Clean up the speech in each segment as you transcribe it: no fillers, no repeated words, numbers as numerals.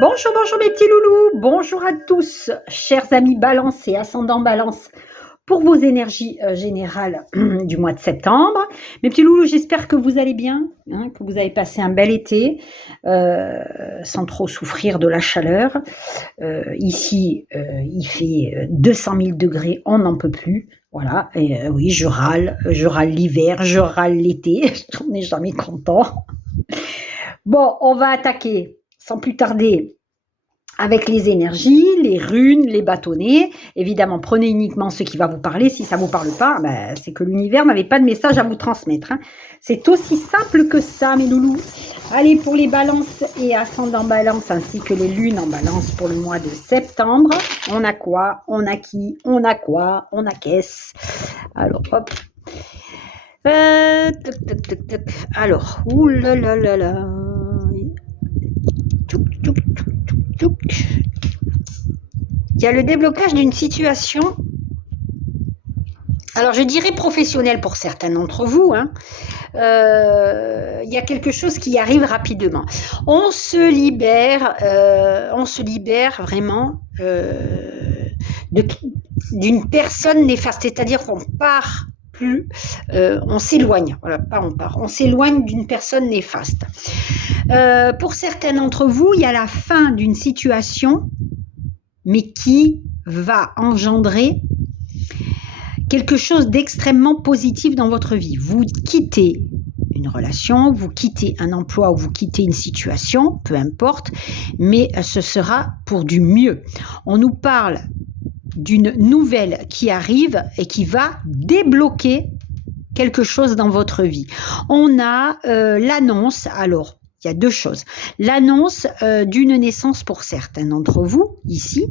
Bonjour, bonjour mes petits loulous, bonjour à tous, chers amis Balance et ascendant Balance, pour vos énergies générales du mois de septembre. Mes petits loulous, j'espère que vous allez bien, que vous avez passé un bel été, sans trop souffrir de la chaleur. Ici, il fait 200 000 degrés, on n'en peut plus. Voilà, et oui, je râle l'hiver, je râle l'été, on n'est jamais content. Bon, on va attaquer sans plus tarder avec les énergies, les runes, les bâtonnets. Évidemment, prenez uniquement ce qui va vous parler. Si ça ne vous parle pas, ben, c'est que l'univers n'avait pas de message à vous transmettre. C'est aussi simple que ça, mes loulous. Allez, pour les balances et ascendants balance, ainsi que les lunes en balance pour le mois de septembre, on a quoi? On a qui? On a quoi? On a qu'est-ce? Alors, hop. Alors, oulalalala. Il y a le déblocage d'une situation, alors je dirais professionnelle pour certains d'entre vous, il y a quelque chose qui arrive rapidement. On se libère vraiment d'une personne néfaste, c'est-à-dire qu'on part plus, on s'éloigne, voilà, pas on part, on s'éloigne d'une personne néfaste. Pour certains d'entre vous, il y a la fin d'une situation, mais qui va engendrer quelque chose d'extrêmement positif dans votre vie. Vous quittez une relation, vous quittez un emploi ou vous quittez une situation, peu importe, mais ce sera pour du mieux. On nous parle d'une nouvelle qui arrive et qui va débloquer quelque chose dans votre vie. On a l'annonce, alors, il y a deux choses. L'annonce d'une naissance pour certains d'entre vous, ici.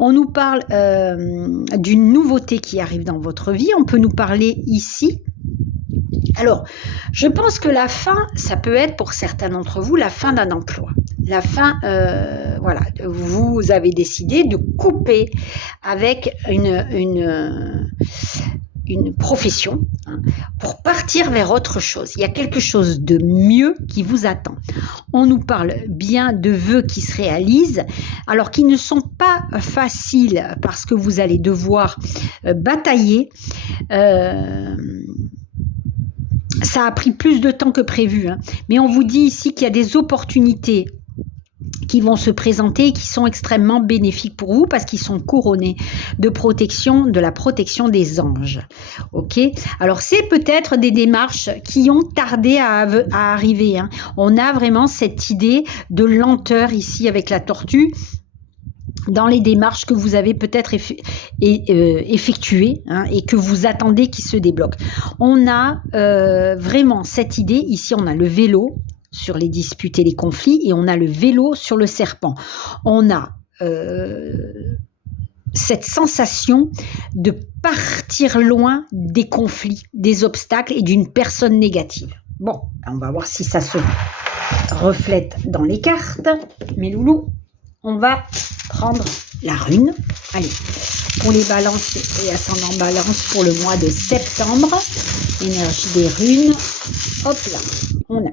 On nous parle d'une nouveauté qui arrive dans votre vie. On peut nous parler ici. Alors, je pense que la fin, ça peut être pour certains d'entre vous la fin d'un emploi. La fin, voilà, vous avez décidé de couper avec une profession pour partir vers autre chose. Il y a quelque chose de mieux qui vous attend. On nous parle bien de vœux qui se réalisent, alors qu'ils ne sont pas faciles parce que vous allez devoir batailler. Ça a pris plus de temps que prévu, mais on vous dit ici qu'il y a des opportunités qui vont se présenter et qui sont extrêmement bénéfiques pour vous parce qu'ils sont couronnés de protection, de la protection des anges. Ok ? Alors, c'est peut-être des démarches qui ont tardé à arriver. On a vraiment cette idée de lenteur ici avec la tortue dans les démarches que vous avez peut-être effectuées et que vous attendez qui se débloquent. On a vraiment cette idée, ici on a le vélo, sur les disputes et les conflits, et on a le vélo sur le serpent. On a cette sensation de partir loin des conflits, des obstacles et d'une personne négative. Bon, on va voir si ça se reflète dans les cartes. Mes loulous, on va prendre la rune. Allez, pour les balances et ascendants balance pour le mois de septembre, énergie des runes. Hop là.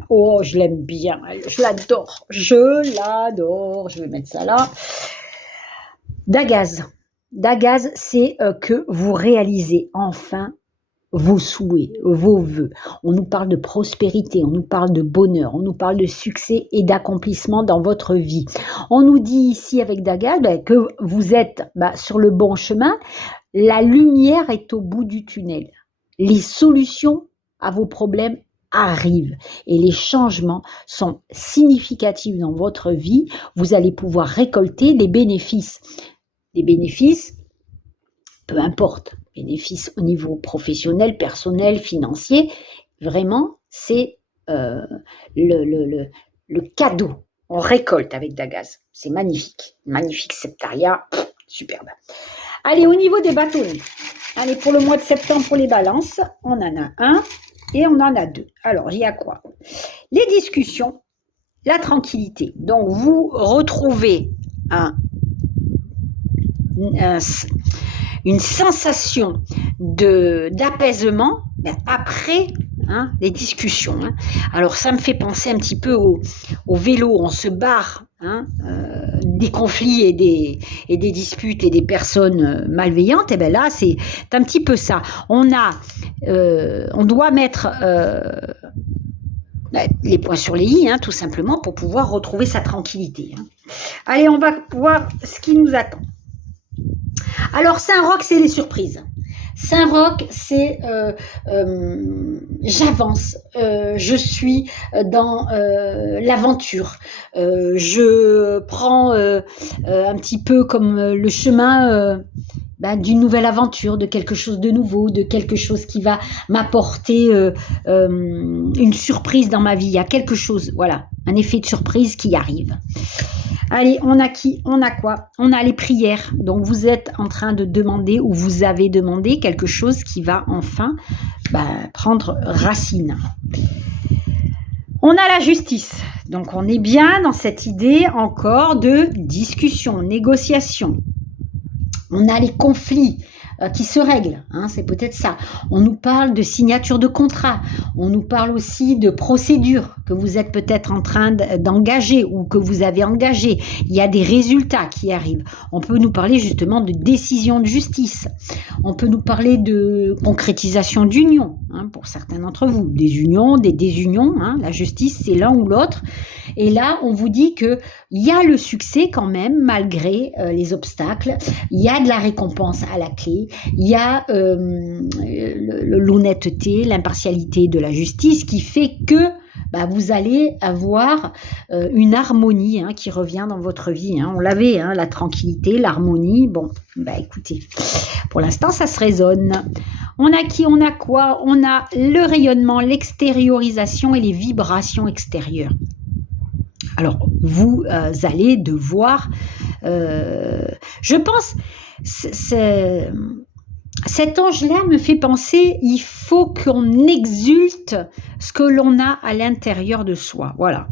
Oh, je l'aime bien, je l'adore, je vais mettre ça là. Dagaz, c'est que vous réalisez enfin vos souhaits, vos vœux. On nous parle de prospérité, on nous parle de bonheur, on nous parle de succès et d'accomplissement dans votre vie. On nous dit ici avec Dagaz que vous êtes sur le bon chemin, la lumière est au bout du tunnel. Les solutions à vos problèmes arrivent et les changements sont significatifs dans votre vie. Vous allez pouvoir récolter les bénéfices. Les bénéfices, peu importe, bénéfices au niveau professionnel, personnel, financier, vraiment, c'est le cadeau. On récolte avec Dagaz. C'est magnifique. Magnifique septaria, superbe. Allez, au niveau des bâtonnets. Allez, pour le mois de septembre, pour les balances, on en a un. Et on en a deux. Alors, il y a quoi? Les discussions, la tranquillité. Donc, vous retrouvez une sensation d'apaisement après les discussions. Alors, ça me fait penser un petit peu au vélo. On se barre hein, des conflits et des disputes et des personnes malveillantes, et bien là, c'est un petit peu ça. On doit mettre les points sur les i, hein, tout simplement, pour pouvoir retrouver sa tranquillité. Hein. Allez, on va voir ce qui nous attend. Alors, Saint-Roch, c'est les surprises. Saint-Roch, c'est j'avance, je suis dans l'aventure, je prends un petit peu comme le chemin d'une nouvelle aventure, de quelque chose de nouveau, de quelque chose qui va m'apporter une surprise dans ma vie. Il y a quelque chose, voilà, un effet de surprise qui arrive. Allez, on a qui? On a quoi? On a les prières. Donc, vous êtes en train de demander ou vous avez demandé quelque chose qui va enfin prendre racine. On a la justice. Donc, on est bien dans cette idée encore de discussion, négociation. On a les conflits qui se règlent, hein, c'est peut-être ça. On nous parle de signature de contrat, on nous parle aussi de procédures que vous êtes peut-être en train d'engager ou que vous avez engagées. Il y a des résultats qui arrivent. On peut nous parler justement de décision de justice. On peut nous parler de concrétisation d'union, hein, pour certains d'entre vous. Des unions, des désunions, hein, la justice c'est l'un ou l'autre. Et là, on vous dit qu'il y a le succès quand même, malgré les obstacles. Il y a de la récompense à la clé. Il y a l'honnêteté, l'impartialité de la justice qui fait que vous allez avoir une harmonie qui revient dans votre vie. Hein. On l'avait, hein, la tranquillité, l'harmonie. Bon, écoutez, pour l'instant, ça se résonne. On a qui? On a quoi? On a le rayonnement, l'extériorisation et les vibrations extérieures. Alors, vous allez devoir, je pense, cet ange-là me fait penser, il faut qu'on exulte ce que l'on a à l'intérieur de soi. Voilà.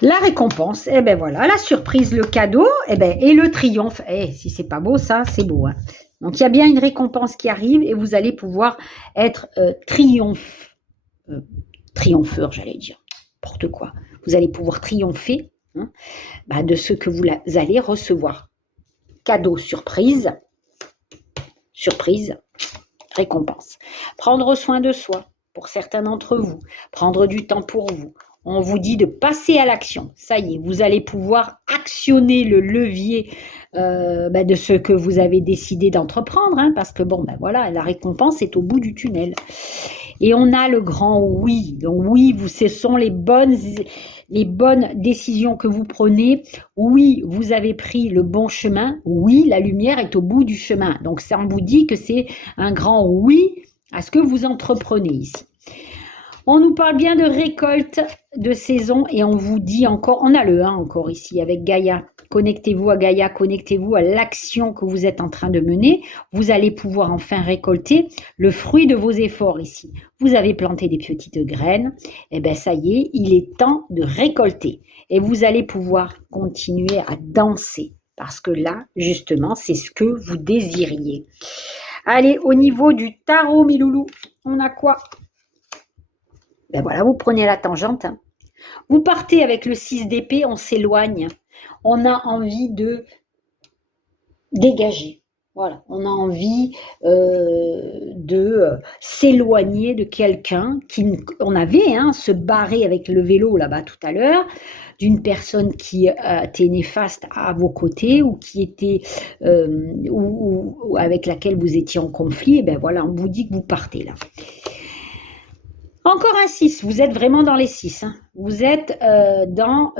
La récompense, voilà, la surprise, le cadeau, et le triomphe. Si c'est pas beau, ça, c'est beau. Hein. Donc, il y a bien une récompense qui arrive et vous allez pouvoir être triompheur, j'allais dire. N'importe quoi. Vous allez pouvoir triompher de ce que vous allez recevoir. Cadeau, surprise, récompense. Prendre soin de soi, pour certains d'entre vous, prendre du temps pour vous. On vous dit de passer à l'action. Ça y est, vous allez pouvoir actionner le levier de ce que vous avez décidé d'entreprendre, hein, parce que voilà, la récompense est au bout du tunnel. Et on a le grand oui. Donc oui, ce sont les bonnes décisions que vous prenez. Oui, vous avez pris le bon chemin. Oui, la lumière est au bout du chemin. Donc ça, on vous dit que c'est un grand oui à ce que vous entreprenez ici. On nous parle bien de récolte, de saison, et on vous dit encore, on a le 1 encore ici avec Gaïa. Connectez-vous à Gaïa, connectez-vous à l'action que vous êtes en train de mener. Vous allez pouvoir enfin récolter le fruit de vos efforts ici. Vous avez planté des petites graines, ça y est, il est temps de récolter. Et vous allez pouvoir continuer à danser, parce que là, justement, c'est ce que vous désiriez. Allez, au niveau du tarot, mes loulous, on a quoi? Voilà, vous prenez la tangente. Hein. Vous partez avec le 6 d'épée, on s'éloigne. On a envie de dégager. Voilà, on a envie de s'éloigner de quelqu'un on avait se barré avec le vélo là-bas tout à l'heure, d'une personne qui était néfaste à vos côtés ou qui était ou avec laquelle vous étiez en conflit. Et voilà, on vous dit que vous partez là. Encore un 6, vous êtes vraiment dans les 6. Hein. Vous êtes dans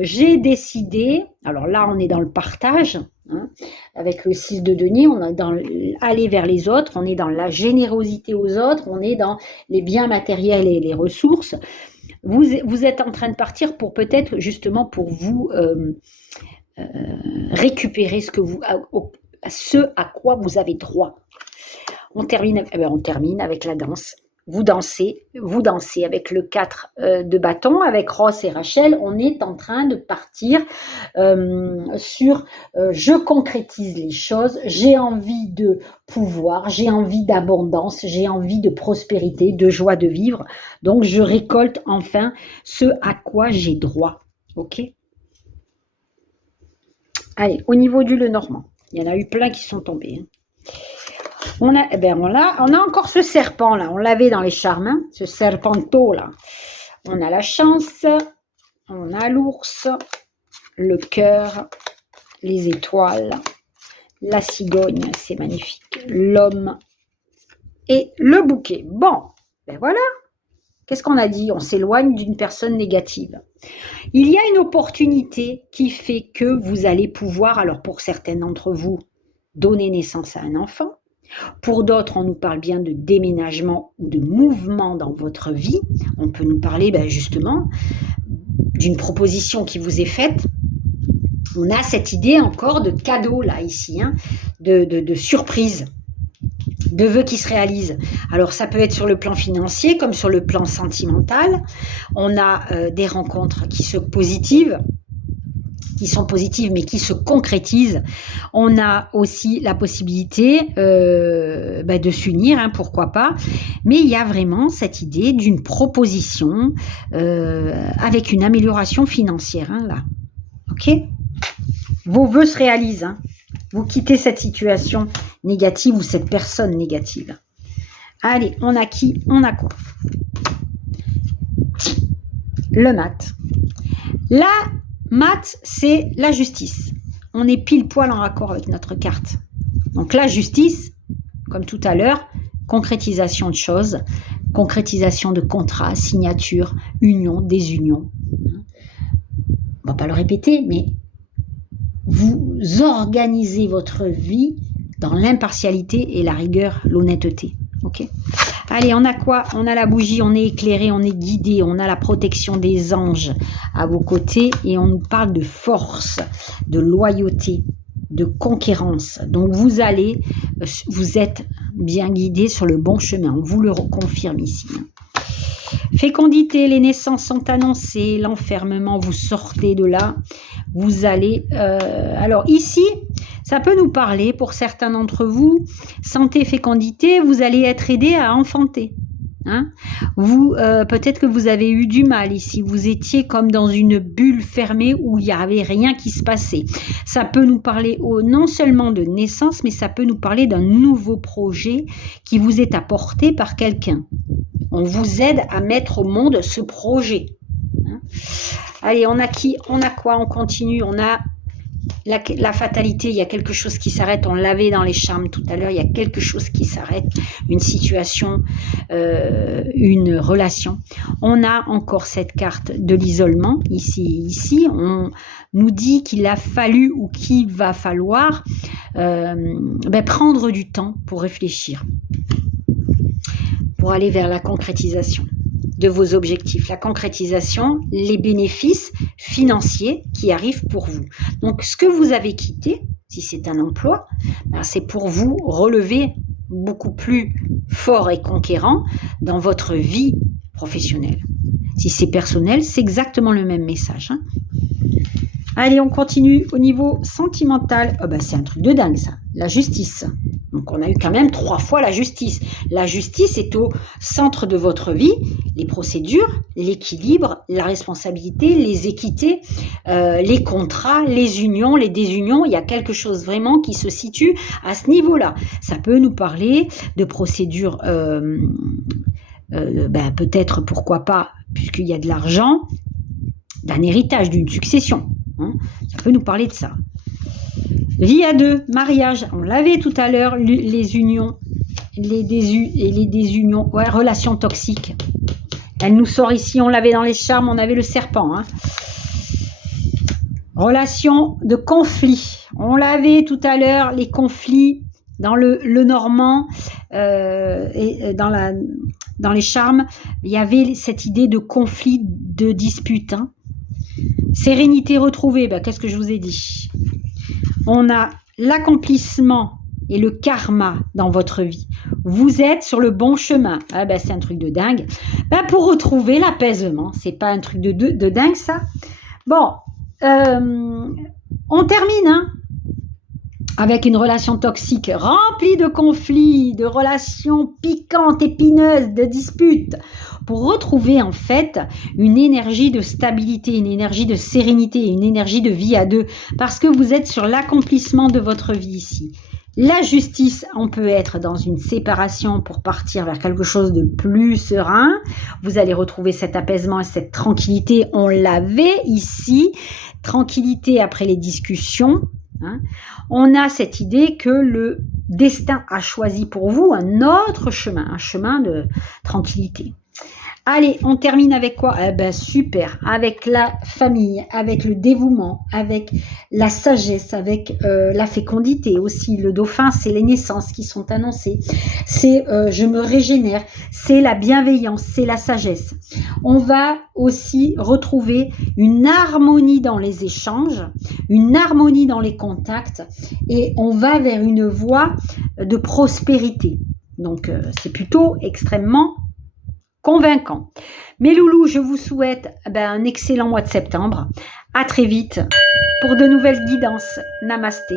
j'ai décidé, alors là on est dans le partage, hein, avec le 6 de denier, on est dans aller vers les autres, on est dans la générosité aux autres, on est dans les biens matériels et les ressources. Vous êtes en train de partir pour peut-être justement pour vous récupérer ce à quoi vous avez droit. On termine avec la danse. Vous dansez avec le 4 de bâton, avec Ross et Rachel, on est en train de partir sur je concrétise les choses, j'ai envie de pouvoir, j'ai envie d'abondance, j'ai envie de prospérité, de joie de vivre, donc je récolte enfin ce à quoi j'ai droit, ok ? Allez, au niveau du Lenormand, il y en a eu plein qui sont tombés. On a encore ce serpent là, on l'avait dans les charmes, hein, ce serpento là. On a la chance, on a l'ours, le cœur, les étoiles, la cigogne, c'est magnifique, l'homme et le bouquet. Bon, ben voilà. Qu'est-ce qu'on a dit? On s'éloigne d'une personne négative. Il y a une opportunité qui fait que vous allez pouvoir, alors pour certains d'entre vous, donner naissance à un enfant. Pour d'autres, on nous parle bien de déménagement ou de mouvement dans votre vie. On peut nous parler justement d'une proposition qui vous est faite. On a cette idée encore de cadeau là, ici, hein, de surprise, de vœux qui se réalisent. Alors ça peut être sur le plan financier comme sur le plan sentimental. On a des rencontres qui sont positives mais qui se concrétisent. On a aussi la possibilité de s'unir, hein, pourquoi pas. Mais il y a vraiment cette idée d'une proposition avec une amélioration financière, hein, là. Ok ? Vos vœux se réalisent, hein. Vous quittez cette situation négative ou cette personne négative. Allez, on a qui? On a quoi? Le mat. La mat, c'est la justice. On est pile poil en raccord avec notre carte. Donc la justice, comme tout à l'heure, concrétisation de choses, concrétisation de contrats, signature, union, désunion. On ne va pas le répéter, mais vous organisez votre vie dans l'impartialité et la rigueur, l'honnêteté. Ok ? Allez, on a quoi? On a la bougie, on est éclairé, on est guidé, on a la protection des anges à vos côtés et on nous parle de force, de loyauté, de conquérance. Donc vous êtes bien guidé sur le bon chemin, on vous le confirme ici. Fécondité, les naissances sont annoncées, l'enfermement, vous sortez de là, vous allez... alors ici, ça peut nous parler, pour certains d'entre vous, santé, fécondité, vous allez être aidé à enfanter. Hein, peut-être que vous avez eu du mal ici, vous étiez comme dans une bulle fermée où il n'y avait rien qui se passait. Ça peut nous parler non seulement de naissance, mais ça peut nous parler d'un nouveau projet qui vous est apporté par quelqu'un. On vous aide à mettre au monde ce projet. Hein. Allez, on a qui? On a quoi? On continue. On a la fatalité. Il y a quelque chose qui s'arrête. On l'avait dans les charmes tout à l'heure. Il y a quelque chose qui s'arrête. Une situation, une relation. On a encore cette carte de l'isolement. Ici, on nous dit qu'il a fallu ou qu'il va falloir prendre du temps pour réfléchir. Pour aller vers la concrétisation de vos objectifs. La concrétisation, les bénéfices financiers qui arrivent pour vous. Donc, ce que vous avez quitté, si c'est un emploi, c'est pour vous relever beaucoup plus fort et conquérant dans votre vie professionnelle. Si c'est personnel, c'est exactement le même message. Hein. Allez, on continue au niveau sentimental. Oh c'est un truc de dingue, ça. La justice. Donc, on a eu quand même 3 fois la justice. La justice est au centre de votre vie. Les procédures, l'équilibre, la responsabilité, les équités, les contrats, les unions, les désunions. Il y a quelque chose vraiment qui se situe à ce niveau-là. Ça peut nous parler de procédures, peut-être, pourquoi pas, puisqu'il y a de l'argent, d'un héritage, d'une succession. Hein. Ça peut nous parler de ça. Vie à deux, mariage, on l'avait tout à l'heure, les unions, les désunions, relations toxiques. Elle nous sort ici, on l'avait dans les charmes, on avait le serpent. Hein. Relations de conflit, on l'avait tout à l'heure, les conflits dans le normand et dans les charmes, il y avait cette idée de conflit, de dispute. Hein. Sérénité retrouvée, qu'est-ce que je vous ai dit? On a l'accomplissement et le karma dans votre vie. Vous êtes sur le bon chemin. C'est un truc de dingue. Pour retrouver l'apaisement, c'est pas un truc de dingue ça? Bon, on termine. Hein. avec une relation toxique remplie de conflits, de relations piquantes, épineuses, de disputes, pour retrouver en fait une énergie de stabilité, une énergie de sérénité, une énergie de vie à deux, parce que vous êtes sur l'accomplissement de votre vie ici. La justice, on peut être dans une séparation pour partir vers quelque chose de plus serein. Vous allez retrouver cet apaisement et cette tranquillité. On l'avait ici, tranquillité après les discussions. On a cette idée que le destin a choisi pour vous un autre chemin, un chemin de tranquillité. Allez, on termine avec quoi? Eh ben super, avec la famille, avec le dévouement, avec la sagesse, avec la fécondité aussi. Le dauphin, c'est les naissances qui sont annoncées. C'est je me régénère, c'est la bienveillance, c'est la sagesse. On va aussi retrouver une harmonie dans les échanges, une harmonie dans les contacts et on va vers une voie de prospérité. Donc c'est plutôt extrêmement convaincant. Mes loulous, je vous souhaite un excellent mois de septembre. À très vite pour de nouvelles guidances. Namasté.